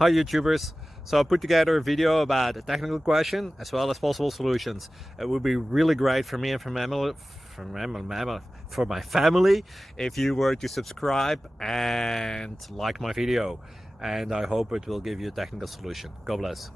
Hi YouTubers! So I put together a video about a technical question as well as possible solutions. It would be really great for me and for my family if you were to subscribe and like my video, and I hope it will give you a technical solution. God bless.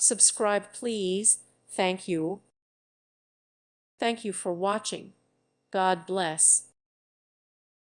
Subscribe, please. Thank you. Thank you for watching. God bless.